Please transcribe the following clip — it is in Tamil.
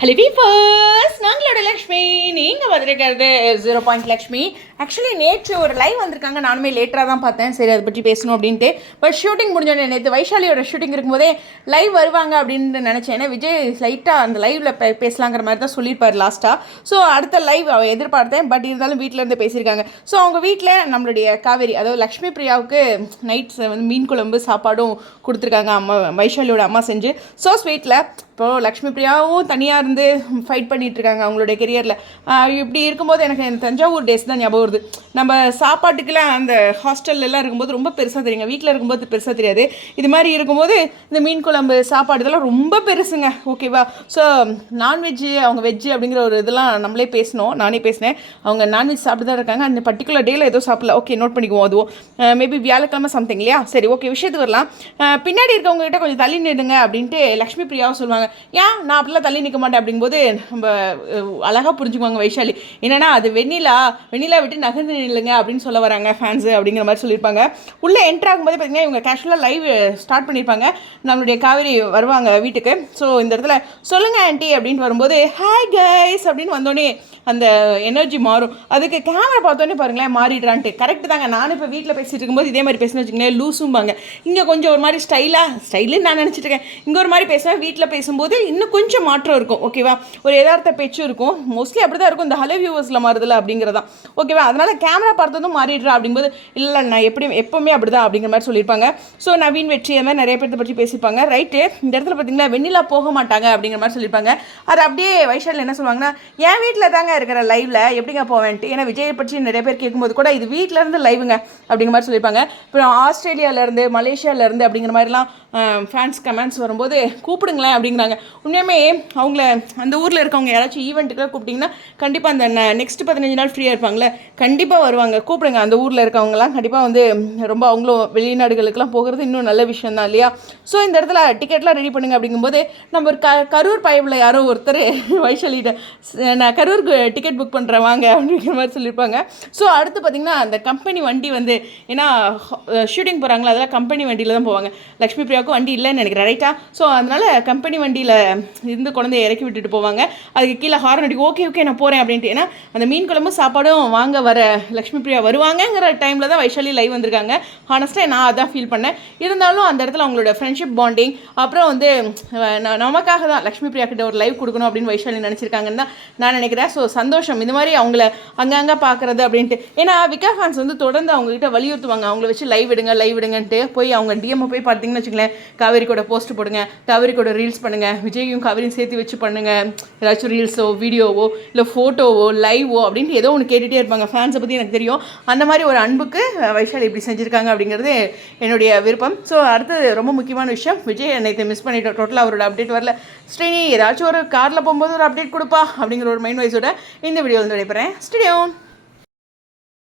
ஹலோ வீப்பர்ஸ், நாங்களோட லக்ஷ்மி. நீங்கள் வந்திருக்கிறது 0 லக்ஷ்மி. ஆக்சுவலி நேற்று ஒரு லைவ் வந்திருக்காங்க, நானுமே லேட்டராக தான் பார்த்தேன். சரி, அதை பற்றி பேசணும் அப்படின்ட்டு. பட் ஷூட்டிங் முடிஞ்சோடனே நேற்று வைஷாலியோட ஷூட்டிங் இருக்கும்போதே லைவ் வருவாங்க அப்படின்னு நினச்சேன். ஏன்னா விஜய் லைட்டாக அந்த லைவில் பேசலாங்கிற மாதிரி தான் சொல்லியிருப்பார் லாஸ்ட்டாக. ஸோ அடுத்த லைவ் எதிர்பார்த்தேன். பட் இருந்தாலும் வீட்டிலேருந்து பேசியிருக்காங்க. ஸோ அவங்க வீட்டில் நம்மளுடைய காவேரி, அதாவது லக்ஷ்மி பிரியாவுக்கு நைட்ஸ் வந்து மீன் குழம்பு சாப்பாடும் கொடுத்துருக்காங்க, அம்மா வைஷாலியோட அம்மா செஞ்சு. ஸோ ஸ்வீட்டில் இப்போது லக்ஷ்மி பிரியாவும் தனியாக இருந்து ஃபைட் பண்ணிகிட்ருக்காங்க அவங்களுடைய கெரியரில். இப்படி இருக்கும்போது எனக்கு தஞ்சாவூர் டேஸ் தான் ஞாபகம் வருது. நம்ம சாப்பாட்டுக்கெல்லாம் அந்த ஹாஸ்டல்லாம் இருக்கும்போது ரொம்ப பெருசாக தெரியுங்க, வீட்டில் இருக்கும்போது பெருசாக தெரியாது. இது மாதிரி இருக்கும்போது இந்த மீன் குழம்பு சாப்பாடு இதெல்லாம் ரொம்ப பெருசுங்க, ஓகேவா. ஸோ நான்வெஜ்ஜு அவங்க வெஜ்ஜு அப்படிங்கிற ஒரு இதெல்லாம் நம்மளே பேசணும், நானே பேசினேன். அவங்க நான்வெஜ் சாப்பிட்டு தான் இருக்காங்க. அந்த பர்டிகுலர் டேயில் ஏதோ சாப்பிடல, ஓகே நோட் பண்ணிக்குவோம். அதுவும் மேபி வியாழக்கிழமை சம்திங் இல்லையா. சரி, ஓகே, விஷயத்துக்கு வரலாம். பின்னாடி இருக்கவங்ககிட்ட கொஞ்சம் தள்ளி நிடுங்க அப்படின்ட்டு லக்ஷ்மி பிரியாவும் சொல்லுவாங்க. ஏன் நான் அப்படிலாம் தள்ளி நிற்க மாட்டேன் அப்படிங்கும்போது நம்ம அழகாக புரிஞ்சுக்குவாங்க வைஷாலி. என்னன்னா அது வெண்ணிலா விட்டு நகர்ந்து நில்லுங்க அப்படின்னு சொல்ல வராங்க ஃபேன்ஸு அப்படிங்கிற மாதிரி சொல்லியிருப்பாங்க. உள்ளே என்ட்ரு ஆகும்போது பார்த்தீங்கன்னா இவங்க கேஷுவலாக லைவ் ஸ்டார்ட் பண்ணியிருப்பாங்க. நம்மளுடைய காவேரி வருவாங்க வீட்டுக்கு. ஸோ இந்த இடத்துல சொல்லுங்கள் ஆண்டி அப்படின்ட்டு வரும்போது ஹாய் கைஸ் அப்படின்னு வந்தோடனே அந்த எனர்ஜி மாறும். அதுக்கு கேமரா பார்த்தோன்னே பாருங்களேன் மாறிடுறான்ட்டு. கரெக்டு தாங்க. நானும் இப்போ வீட்டில் பேசிகிட்டு இருக்கும்போது இதே மாதிரி பேசினு வச்சுக்கோங்களேன் லூஸும்பாங்க. இங்கே கொஞ்சம் ஒரு மாதிரி ஸ்டைலுன்னு நான் நினச்சிட்டு இருக்கேன். இங்கே ஒரு மாதிரி பேசுவேன், வீட்டில் பேசும்போது இன்னும் கொஞ்சம் மாற்றம் இருக்கும், ஓகேவா. ஒரு யதார்த்த பேச்சும் இருக்கும். மோஸ்ட்லி அப்படி தான் இருக்கும். இந்த ஹலோ வியூவர்ஸில் மாறுதில்ல அப்படிங்கிறதான், ஓகேவா. அதனால் கேமரா பார்த்ததும் மாறிடுறா அப்படிங்கும்போது இல்லை நான் எப்போவுமே அப்படி தான் அப்படிங்கிற மாதிரி சொல்லியிருப்பாங்க. ஸோ நவீன் வெற்றி அந்த மாதிரி நிறைய பேர்த்த பற்றி பேசியிருப்பாங்க. ரைட்டு, இந்த இடத்துல பார்த்தீங்கன்னா வெண்ணிலா போக மாட்டாங்க அப்படிங்கிற மாதிரி சொல்லியிருப்பாங்க. அது அப்படியே வைஷாலில் என்ன சொல்லுவாங்கன்னா, என் வீட்டில் தாங்க இருக்கிற லைவில் எப்படிங்க போவேன்ட்டு. ஏன்னா விஜயை பற்றி நிறைய பேர் கேட்கும்போது கூட இது வீட்டிலேருந்து லைவுங்க அப்படிங்கிற மாதிரி சொல்லியிருப்பாங்க. அப்புறம் ஆஸ்திரேலியாவிலேருந்து மலேசியாவிலேருந்து அப்படிங்கிற மாதிரிலாம் ஃபேன்ஸ் கமெண்ட்ஸ் வரும்போது கூப்பிடுங்களேன் அப்படிங்கிறாங்க. உண்மையுமே அவங்கள அந்த ஊரில் இருக்கவங்க யாராச்சும் ஈவெண்ட்டுக்கெல்லாம் கூப்பிட்டிங்கன்னா கண்டிப்பாக அந்த நெக்ஸ்ட் 15 நாள் ஃப்ரீயாக இருப்பாங்களே, கண்டிப்பாக வருவாங்க. கூப்பிடுங்க. அந்த ஊரில் இருக்கவங்கலாம் கண்டிப்பாக வந்து ரொம்ப அவங்களும் வெளிநாடுகளுக்கெல்லாம் போகிறது இன்னும் நல்ல விஷயம் தான் இல்லையா. ஸோ இந்த இடத்துல டிக்கெட்லாம் ரெடி பண்ணுங்க அப்படிங்கும்போது நம்ம ஒரு கரூர் பயவில் யாரோ ஒருத்தர் வைஷாலிட்ட நான் கரூருக்கு டிக்கெட் புக் பண்ணுறேன் வாங்க அப்படிங்கிற மாதிரி சொல்லியிருப்பாங்க. ஸோ அடுத்து பார்த்திங்கன்னா அந்த கம்பெனி வண்டி வந்து ஏன்னா ஷூட்டிங் போகிறாங்களா, அதெல்லாம் கம்பெனி வண்டியில் தான் போவாங்க. லக்ஷ்மி பிரியாவுக்கும் வண்டி இல்லைன்னு நினைக்கிறேன், ரைட்டா. ஸோ அதனால் கம்பெனி வண்டியில் இருந்து குழந்தைய இறக்கி விட்டுட்டு போவாங்க. அதுக்கு கீழே ஹாரன் அடிக்கும், ஓகே நான் போகிறேன் அப்படின்ட்டு. ஏன்னா அந்த மீன் குழம்பு சாப்பாடும் வாங்க வர லக்ஷ்மி பிரியா வருவாங்கங்கிற டைமில் தான் வைஷாலி லைவ் வந்திருக்காங்க. ஹானஸ்ட்டாக நான் அதான் ஃபீல் பண்ணேன். இருந்தாலும் அந்த இடத்துல அவங்களோட ஃப்ரெண்ட்ஷிப் பாண்டிங், அப்புறம் வந்து நமக்காக தான் லக்ஷ்மி பிரியா கிட்ட ஒரு லைவ் கொடுக்கணும் அப்படின்னு வைஷாலி நினச்சிருக்காங்கன்னு தான் நான் நினைக்கிறேன். ஸோ சந்தோஷம் இந்த மாதிரி அவங்கள அங்கங்கே பார்க்குறது அப்படின்ட்டு. ஏன்னா விகா ஃபேன்ஸ் வந்து தொடர்ந்து அவங்ககிட்ட வலியுறுத்துவாங்க, அவங்கள வச்சு லைவ் விடுங்கன்ட்டு. போய் அவங்க டிஎம்ஐ போய் பார்த்தீங்கன்னு வச்சுங்களேன், காவேரி கூட போஸ்ட் போடுங்க, காவேரி கூட ரீல்ஸ் பண்ணுங்கள், விஜயும் காவேரியும் சேர்த்து வச்சு பண்ணுங்கள், ஏதாச்சும் ரீல்ஸோ வீடியோவோ இல்லை ஃபோட்டோவோ லைவோ அப்படின்ட்டு ஏதோ ஒன்று கேட்டுகிட்டே இருப்பாங்க. ஃபேன்ஸை பற்றி எனக்கு தெரியும். அந்த மாதிரி ஒரு அன்புக்கு வைஷாலி இப்படி செஞ்சுருக்காங்க அப்படிங்கிறது என்னுடைய விருப்பம். ஸோ அடுத்தது ரொம்ப முக்கியமான விஷயம், விஜய் நேற்று மிஸ் பண்ணிட்டோம், டோட்டலாக அவரோட அப்டேட் வரல. ஸ்ரீனி ஏதாச்சும் ஒரு காரில் போகும்போது ஒரு அப்டேட் கொடுப்பா அப்படிங்கிற ஒரு மைண்ட் வைஸோட இந்த வீடியோ வந்து விடைபெறேன். ஸ்டேடியோன்.